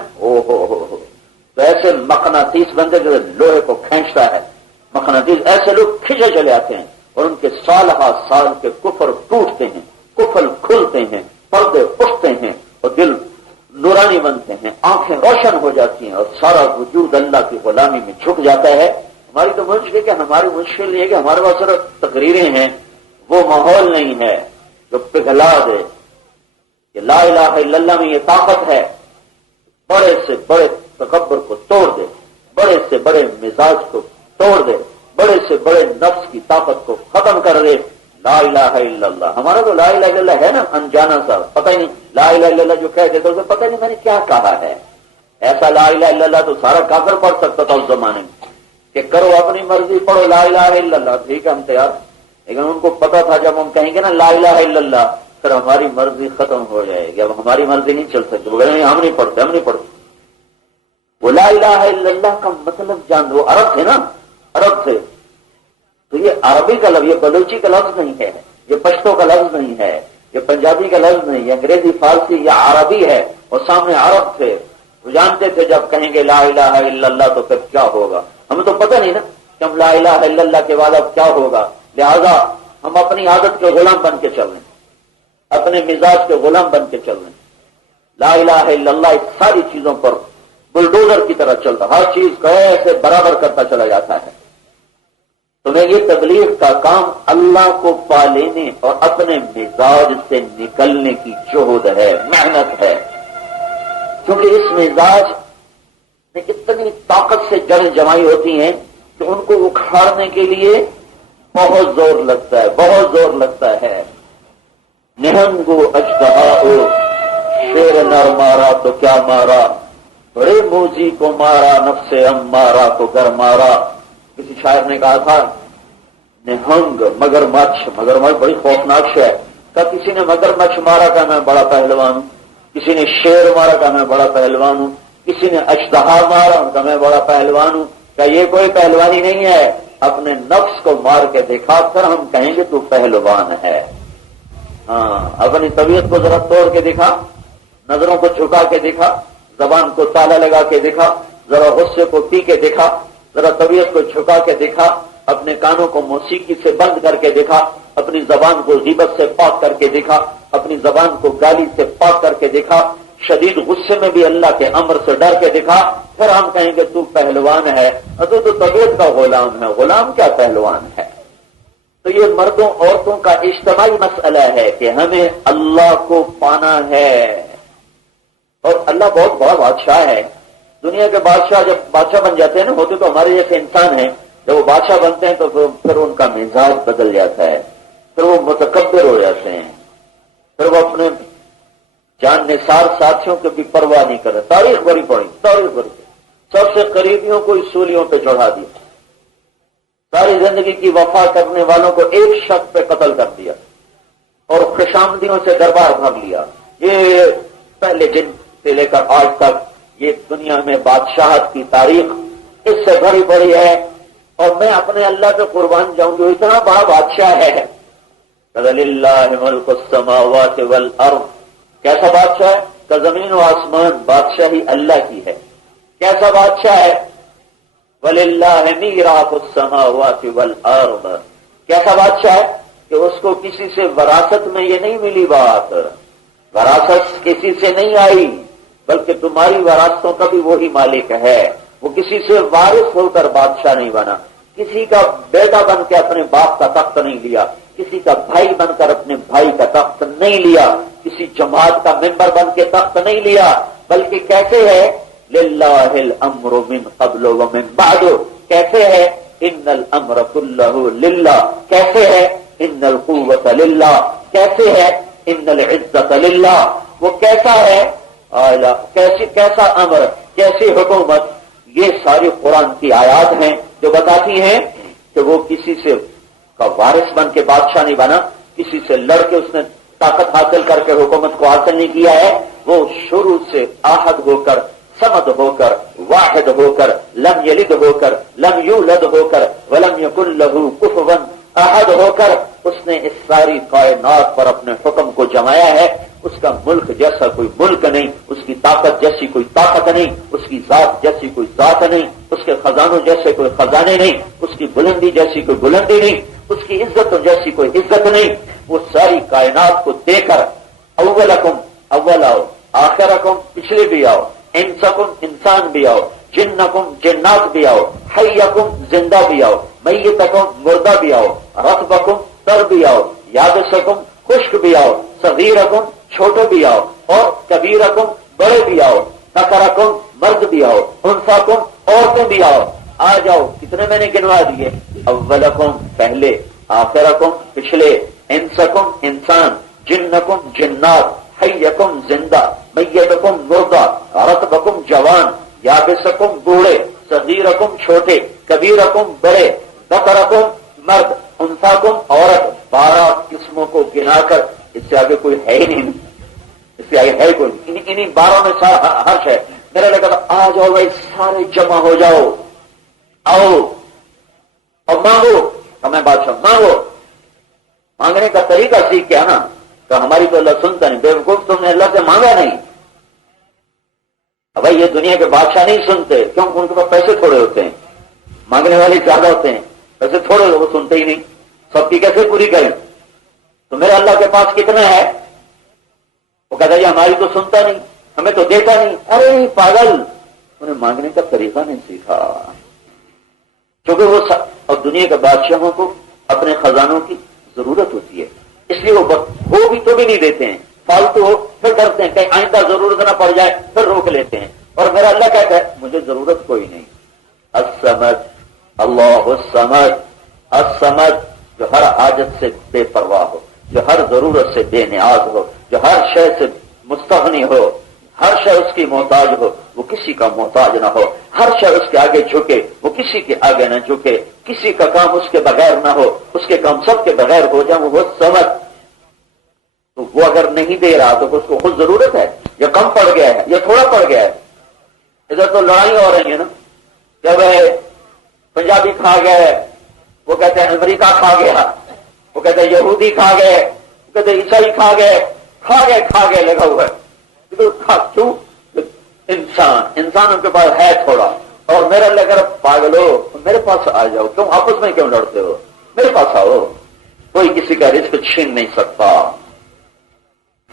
تو ایسے مقناطیس بنتے جو لوہے کو کھینچتا ہے، مقناطیس ایسے لوگ کھینچے چلے آتے ہیں اور ان کے سال ہا سال کے کفر ٹوٹتے ہیں، کفر کھلتے ہیں، پردے اٹھتے ہیں اور دل نورانی بنتے ہیں، آنکھیں روشن ہو جاتی ہیں اور سارا وجود اللہ کی غلامی میں جھک جاتا ہے۔ ہماری تو مشکل کہ ہماری مشکل یہ ہے کہ ہمارے پاس صرف تقریریں ہیں، وہ ماحول نہیں ہے جو پگھلا دے کہ لا الہ الا اللہ میں یہ طاقت ہے، بڑے سے بڑے تکبر کو توڑ دے، بڑے سے بڑے مزاج کو توڑ دے، بڑے سے بڑے نفس کی طاقت کو ختم کر دے۔ لا الہ الا اللہ، ہمارا تو لا الہ الا اللہ ہے نا انجانا سا، پتہ ہی نہیں لا الہ الا اللہ جو کہتے تھے اسے پتہ نہیں میں نے کیا کہا ہے۔ ایسا لا الہ الا اللہ تو سارا کافر پڑھ سکتا تھا اس زمانے میں کہ کرو اپنی مرضی، پڑھو لا الہ الا اللہ، ٹھیک ہے ہم تیار، لیکن ان کو پتا تھا جب ہم کہیں گے نا لا الہ الا اللہ پھر ہماری مرضی ختم ہو جائے گی، اب ہماری مرضی نہیں چل سکتی، وہ کہیں ہم نہیں پڑھتے۔ وہ لا الہ الا اللہ کا مطلب جان دو، عرب تھے نا، عرب تھے تو یہ عربی کا لفظ، یہ بلوچی کا لفظ نہیں ہے، یہ پشتو کا لفظ نہیں ہے، یہ پنجابی کا لفظ نہیں ہے، انگریزی فارسی یا عربی ہے، اور سامنے عرب تھے، وہ جانتے تھے جب کہیں گے لا الہ الا اللہ تو پھر کیا ہوگا، ہمیں تو پتہ نہیں نا کہ ہم لا الہ الا اللہ کے بعد اب کیا ہوگا، لہذا ہم اپنی عادت کے غلام بن کے چل رہے ہیں، اپنے مزاج کے غلام بن کے چل رہے ہیں۔ لا الہ الا اللہ اس ساری چیزوں پر بلڈوزر کی طرح چلتا، ہر چیز کو ایسے برابر کرتا چلا جاتا ہے۔ تمہیں یہ تبلیغ کا کام اللہ کو پا لینے اور اپنے مزاج سے نکلنے کی جہد ہے، محنت ہے، کیونکہ اس مزاج میں اتنی طاقت سے جڑیں جمائی ہوتی ہیں کہ ان کو اکھاڑنے کے لیے بہت زور لگتا ہے، بہت زور لگتا ہے۔ نہنگو اجدہاؤ، شیر نر مارا تو کیا مارا، بڑے موجی کو مارا نفس امارہ کو گر مارا۔ کسی شاعر نے کہا تھا نہنگ مگرمچھ بڑی خوفناک ہے، کہ کسی نے مگرمچھ مارا کہ میں بڑا پہلوان ہوں، کسی نے شیر مارا کہ میں بڑا پہلوان ہوں، کسی نے اژدہا مارا کہ میں بڑا پہلوان ہوں، کہ یہ کوئی پہلوانی نہیں ہے، اپنے نفس کو مار کے دکھا کر ہم کہیں گے تو پہلوان ہے۔ ہاں، اپنی طبیعت کو ذرا توڑ کے دکھا، نظروں کو جھکا کے دکھا، زبان کو تالا لگا کے دکھا، ذرا غصے کو پی کے دکھا، ذرا طبیعت کو جھکا کے دکھا، اپنے کانوں کو موسیقی سے بند کر کے دکھا، اپنی زبان کو غیبت سے پاک کر کے دکھا، اپنی زبان کو گالی سے پاک کر کے دکھا، شدید غصے میں بھی اللہ کے امر سے ڈر کے دکھا، پھر ہم کہیں گے تو پہلوان ہے۔ تو طبیعت کا غلام ہے، غلام کیا پہلوان ہے؟ تو یہ مردوں عورتوں کا اجتماعی مسئلہ ہے کہ ہمیں اللہ کو پانا ہے، اور اللہ بہت بڑا بادشاہ ہے۔ دنیا کے بادشاہ جب بادشاہ بن جاتے ہیں نا، ہوتے تو ہمارے جیسے انسان ہیں، جب وہ بادشاہ بنتے ہیں تو پھر ان کا مزاج بدل جاتا ہے، پھر وہ متکبر ہو جاتے ہیں، پھر وہ اپنے جان نثار ساتھیوں کی بھی پرواہ نہیں کرے۔ تاریخ بڑی پڑی، سب سے قریبیوں کو سولیوں پہ چڑھا دیا، ساری زندگی کی وفا کرنے والوں کو ایک شخص پہ قتل کر دیا، اور خوشامدیوں سے دربار بھر لیا۔ یہ پہلے دن سے لے کر آج تک یہ دنیا میں بادشاہت کی تاریخ اس سے بھری پڑی ہے، اور میں اپنے اللہ پہ قربان جاؤں گی، اتنا بڑا بادشاہ ہے۔ للہ ملک السماوات والارض، کیسا بادشاہ ہے؟ کہ زمین و آسمان بادشاہی اللہ کی ہے۔ کیسا بادشاہ ہے؟ وللہ میراث السماوات والارض، کیسا بادشاہ ہے کہ اس کو کسی سے وراثت میں یہ نہیں ملی بات، وراثت کسی سے نہیں آئی، بلکہ تمہاری وراثتوں کا بھی وہی مالک ہے۔ وہ کسی سے وارث ہو کر بادشاہ نہیں بنا، کسی کا بیٹا بن کے اپنے باپ کا تخت نہیں لیا، کسی کا بھائی بن کر اپنے بھائی کا تخت نہیں لیا، کسی جماعت کا ممبر بن کے تخت نہیں لیا، بلکہ کیسے ہے؟ للہ الامر من قبل ومن بعد، کیسے ہے؟ ان الامر کلہ للہ، کیسے ہے؟ ان القوت للہ، کیسے ہے؟ ان العزت للہ۔ وہ کیسا ہے؟ کیسا امر، کیسی حکومت؟ یہ ساری قرآن کی آیات ہیں جو بتاتی ہیں کہ وہ کسی سے کا وارث بن کے بادشاہ نہیں بنا، کسی سے لڑ کے اس نے طاقت حاصل کر کے حکومت کو حاصل نہیں کیا ہے، وہ شروع سے احد ہو کر، صمد ہو کر، واحد ہو کر، لم یلد ہو کر، لم یولد ہو کر، ولم یکن لہ کفوا احد ہو کر اس نے اس ساری کائنات پر اپنے حکم کو جمایا ہے۔ اس کا ملک جیسا کوئی ملک نہیں، اس کی طاقت جیسی کوئی طاقت نہیں، اس کی ذات جیسی کوئی ذات نہیں، اس کے خزانوں جیسے کوئی خزانے نہیں، اس کی بلندی جیسی کوئی بلندی نہیں، اس کی عزتوں جیسی کوئی عزت نہیں۔ وہ ساری کائنات کو دے کر اولکم اول آؤ، آخرکم پچھلے بھی آؤ، انسکم انسان بھی آؤ، جنکم جنات بھی آؤ، حیکم زندہ بھی آؤ، میتکم مردہ بھی آؤ، رطبکم تر بھی آؤ، یابسکم خشک بھی آؤ، صغیرکم چھوٹے بھی آؤ، اور کبیرکم بڑے بھی آؤ، ذکرکم مرد بھی آؤ، انثاکم عورتیں بھی آؤ، آ جاؤ۔ کتنے میں نے گنوا دیے؟ اولکم پہلے، آخرکم پچھلے، انسکم انسان، جنکم جنات، حیکم زندہ، میتکم مردہ، رطبکم جوان، یابسکم بوڑھے، صغیرکم چھوٹے، کبیرکم بڑے، ذکرکم مرد، انثاکم عورت۔ 12 قسموں کو گنا کر اس سے آگے کوئی ہے ہی نہیں، اس سے آگے ہے کوئی نہیں، انہیں 12 میں سارا ہرش ہے۔ میرا لگا تھا آ جاؤ بھائی سارے جمع ہو جاؤ، آؤ اور مانگو۔ ہمیں بادشاہ مانگو، مانگنے کا طریقہ سیکھ کیا نا، تو ہماری تو اللہ سنتا نہیں، بیوقوف تم نے اللہ سے مانگا نہیں۔ بھائی یہ دنیا کے بادشاہ نہیں سنتے، کیوں؟ ان کے پاس پیسے تھوڑے ہوتے ہیں، مانگنے والے زیادہ ہوتے ہیں، پیسے تھوڑے وہ سنتے ہی نہیں، سب کی کیسے پوری کریں؟ تو میرا اللہ کے پاس کتنا ہے؟ وہ کہتا ہے ہماری تو سنتا نہیں، ہمیں تو دیتا نہیں۔ ارے پاگل، انہیں مانگنے کا طریقہ نہیں سیکھا، کیونکہ وہ اور دنیا کے بادشاہوں کو اپنے خزانوں کی ضرورت ہوتی ہے، اس لیے وہ ہو بھی تو بھی نہیں دیتے ہیں، فالتو ہو پھر ڈرتے ہیں کہیں آئندہ ضرورت نہ پڑ جائے پھر روک لیتے ہیں۔ اور میرا اللہ کہتا ہے مجھے ضرورت کوئی نہیں۔ الصمد، اللہ الصمد، الصمد جو ہر حاجت سے بے پرواہ ہو، جو ہر ضرورت سے بے نیاز ہو، جو ہر شے سے مستغنی ہو، ہر شے اس کی محتاج ہو، وہ کسی کا محتاج نہ ہو، ہر شے اس کے آگے جھکے، وہ کسی کے آگے نہ جھکے، کسی کا کام اس کے بغیر نہ ہو، اس کے کام سب کے بغیر ہو جائیں، وہ سمجھ۔ تو وہ اگر نہیں دے رہا تو اس کو خود ضرورت ہے، یا کم پڑ گیا ہے یا تھوڑا پڑ گیا ہے۔ ادھر تو لڑائی ہو رہی ہے نا، جب پنجابی کھا گئے، وہ کہتے ہیں امریکہ کھا گیا، وہ کہتے ہیں یہودی کھا گئے، وہ کہتے ہیں عیسائی کھا گئے لگا ہوا ہے۔ کیوں؟ انسان ان کے پاس ہے تھوڑا، اور میرا اللہ کر پاگلو میرے پاس آ جاؤ، تم آپس میں کیوں لڑتے ہو؟ میرے پاس آؤ، کوئی کسی کا رزق چھین نہیں سکتا،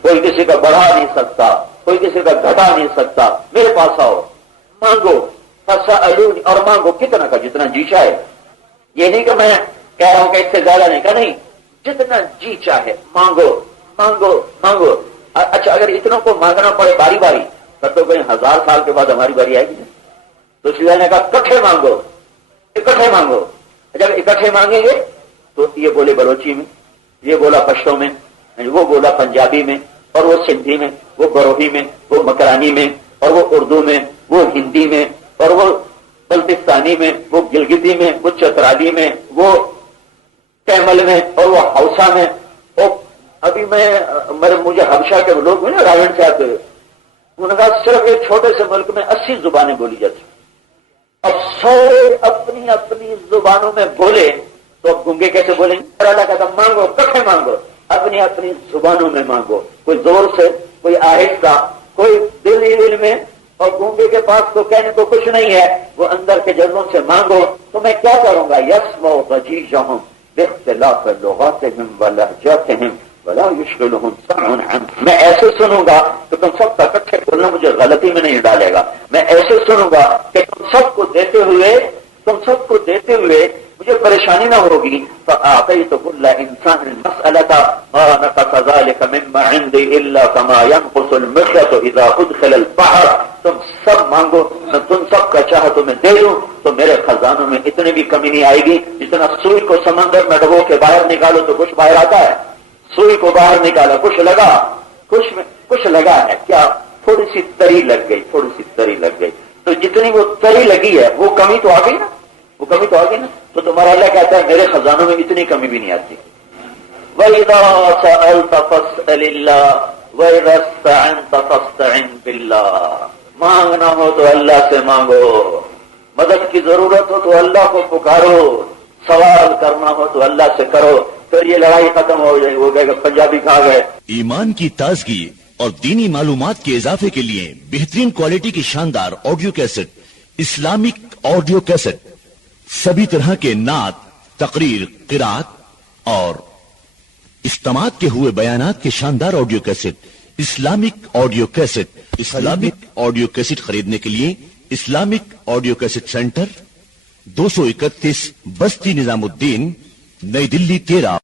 کوئی کسی کا بڑھا نہیں سکتا، کوئی کسی کا گھٹا نہیں سکتا، میرے پاس آؤ، مانگو، فسألونی، اور مانگو کتنا کا جتنا جی چاہے۔ یہ نہیں کہ میں کہہ رہا ہوں کہ اس سے زیادہ نہیں، کہ نہیں، جتنا جی چاہے مانگو مانگو مانگو۔ اچھا اگر اتنوں کو مانگنا پڑے باری باری تو کوئی 1000 سال کے بعد ہماری باری آئے گی، تو اس لیے نے کہا اکٹھے مانگو، اکٹھے مانگو۔ جب اکٹھے مانگیں گے تو یہ بولے بلوچی میں، یہ بولا پشتو میں، وہ بولا پنجابی میں، اور وہ سندھی میں، وہ بروہی میں، وہ مکرانی میں، اور وہ اردو میں، وہ ہندی میں، اور وہ بلتستانی میں، وہ گلگتی میں، وہ چترالی میں، وہ تیمل میں، اور وہ ہاؤسا میں۔ اور ابھی مجھے حبشہ کے لوگ ہوئے نا راون سے آتے ہوئے، انہوں نے کہا صرف ایک چھوٹے سے ملک میں 80 زبانیں بولی جاتی، اب سارے اپنی اپنی زبانوں میں بولے تو اب گونگے کیسے بولیں گے؟ اللہ کہتا مانگو، کٹھے مانگو، اپنی اپنی زبانوں میں مانگو، کوئی زور سے، کوئی آہستہ، کوئی دل ہی دل میں۔ اور گونگے کے پاس تو کہنے کو کچھ نہیں ہے، وہ اندر کے جذبوں سے مانگو۔ تو میں کیا کروں گا؟ یسمع ضجیجہم باختلاف لغاتہم ولہجاتہم ولا یشغلہم سمع عنہ، میں ایسے سنوں گا کہ تم سب کا اکٹھے بولنا مجھے غلطی میں نہیں ڈالے گا، میں ایسے سنوں گا کہ تم سب کو دیتے ہوئے مجھے پریشانی نہ ہوگی۔ فأعطيت كل إنسان المسألة ما نقص ذلك مما عندي إلا كما ينقص المخيط إذا أدخل البحر، تم سب مانگو، میں تم سب کا چاہا تو میں دے دوں، تو میرے خزانوں میں اتنی بھی کمی نہیں آئے گی۔ جتنا سوئی کو سمندر میں ڈبو کے باہر نکالو تو کچھ باہر آتا ہے، سوئی کو باہر نکالا کچھ لگا ہے کیا؟ تھوڑی سی تری لگ گئی، تو جتنی وہ تری لگی ہے وہ کمی تو آ گئی نا، تو تمہارا اللہ کہتا ہے میرے خزانوں میں اتنی کمی بھی نہیں آتی۔ وَإِذَا سَأَلْتَ فَاسْأَلِ اللَّهَ وَإِذَا اسْتَعَنْتَ فَاسْتَعِنْ بِاللَّهِ. مانگنا ہو تو اللہ سے مانگو، مدد کی ضرورت ہو تو اللہ کو پکارو، سوال کرنا ہو تو اللہ سے کرو، پھر یہ لڑائی ختم ہو جائے. وہ گئے پنجابی کھا گئے. ایمان کی تازگی اور دینی معلومات کے اضافے کے لیے بہترین کوالٹی کی شاندار audio cassette, Islamic audio cassette, سبھی طرح کے نعت، تقریر، قرات اور استماعت کے ہوئے بیانات کے شاندار audio cassette, Islamic audio cassette. Islamic audio cassette خریدنے کے لیے اسلامک آڈیو کیسٹ سینٹر 231 بستی نظام الدین، نئی دلی 13.